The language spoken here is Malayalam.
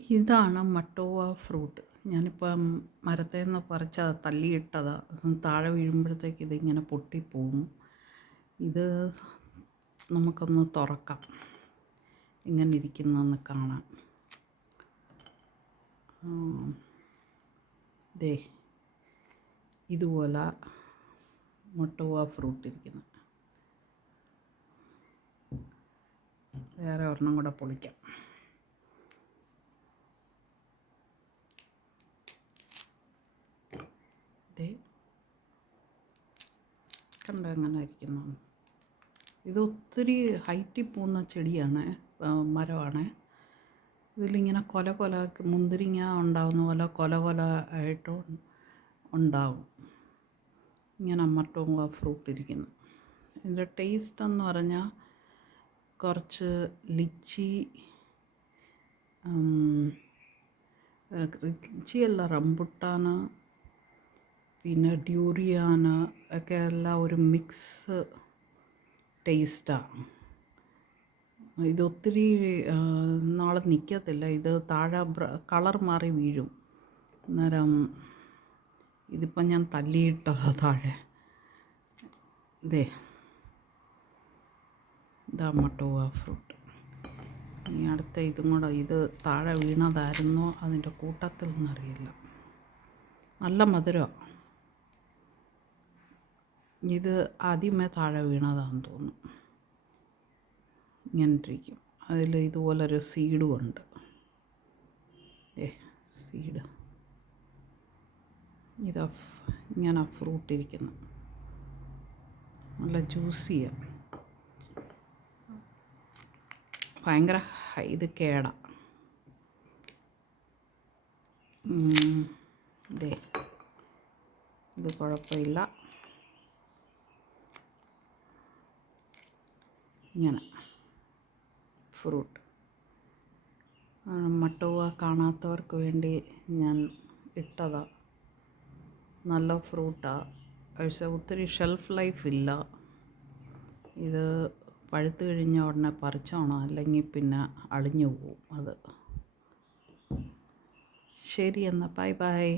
ഇതാണ് മട്ടോവ ഫ്രൂട്ട്. ഞാനിപ്പം മരത്തിൽ നിന്ന് പറിച്ച് തല്ലിയിട്ടതാണ്. താഴെ വീഴുമ്പോഴത്തേക്ക് ഇതിങ്ങനെ പൊട്ടിപ്പോവും. ഇത് നമുക്കൊന്ന് തുറക്കാം, ഇങ്ങനെ ഇരിക്കുന്നതെന്ന് കാണാം. ദേ ഇതുപോലെ മട്ടോവ ഫ്രൂട്ട് ഇരിക്കുന്നു. വേറെ ഒരെണ്ണം കൂടെ പൊളിക്കാം. കണ്ടോ എങ്ങനെ ഇരിക്കുന്നു. ഇത് ഒത്തിരി ഹൈറ്റിൽ പോകുന്ന ചെടിയാണ്, മരമാണ്. ഇതിലിങ്ങനെ കൊല മുന്തിരിങ്ങ ഉണ്ടാകുന്ന പോലെ കൊല ആയിട്ട് ഉണ്ടാവും. ഇങ്ങനെ മട്ടോവ ഫ്രൂട്ട് ഇരിക്കുന്നു. ഇതിൻ്റെ ടേസ്റ്റ് എന്ന് പറഞ്ഞാൽ കുറച്ച് ലിച്ചിയല്ല, റംബുട്ടാന് പിന്നെ ഡ്യൂറിയാന് ഒക്കെ എല്ലാം ഒരു മിക്സ് ടേസ്റ്റാണ്. ഇതൊത്തിരി നാൾ നിൽക്കത്തില്ല. ഇത് താഴെ കളർ മാറി വീഴും. അന്നേരം ഇതിപ്പം ഞാൻ തല്ലിയിട്ടതാണ് താഴെ. ഇതാ മട്ടോവ ഫ്രൂട്ട്. ഇനി അടുത്ത ഇതും കൂടെ, ഇത് താഴെ വീണതായിരുന്നോ അതിൻ്റെ കൂട്ടത്തിൽ നിന്നറിയില്ല. നല്ല മധുരമാണ്. ഇത് ആദ്യമേ താഴെ വീണതാണെന്ന് തോന്നുന്നു. ഇങ്ങനെ ഇരിക്കും. അതിൽ ഇതുപോലൊരു സീഡും ഉണ്ട്. സീഡ് ഇതാ ഇങ്ങനെ ഫ്രൂട്ട് ഇരിക്കുന്നു. നല്ല ജ്യൂസിയാണ്. ഭയങ്കര ഇത് കേടാ. ഇത് കുഴപ്പമില്ല. ഇങ്ങനെ ഫ്രൂട്ട് മട്ടോവ കാണാത്തവർക്ക് വേണ്ടി ഞാൻ ഇട്ടതാണ്. നല്ല ഫ്രൂട്ടാണ്. പക്ഷേ ഒത്തിരി ഷെൽഫ് ലൈഫ് ഇല്ല. ഇത് പഴുത്ത് കഴിഞ്ഞ ഉടനെ പറിച്ചോണം, അല്ലെങ്കിൽ പിന്നെ അളിഞ്ഞു പോവും അത്. ശരി എന്നാൽ ബൈ.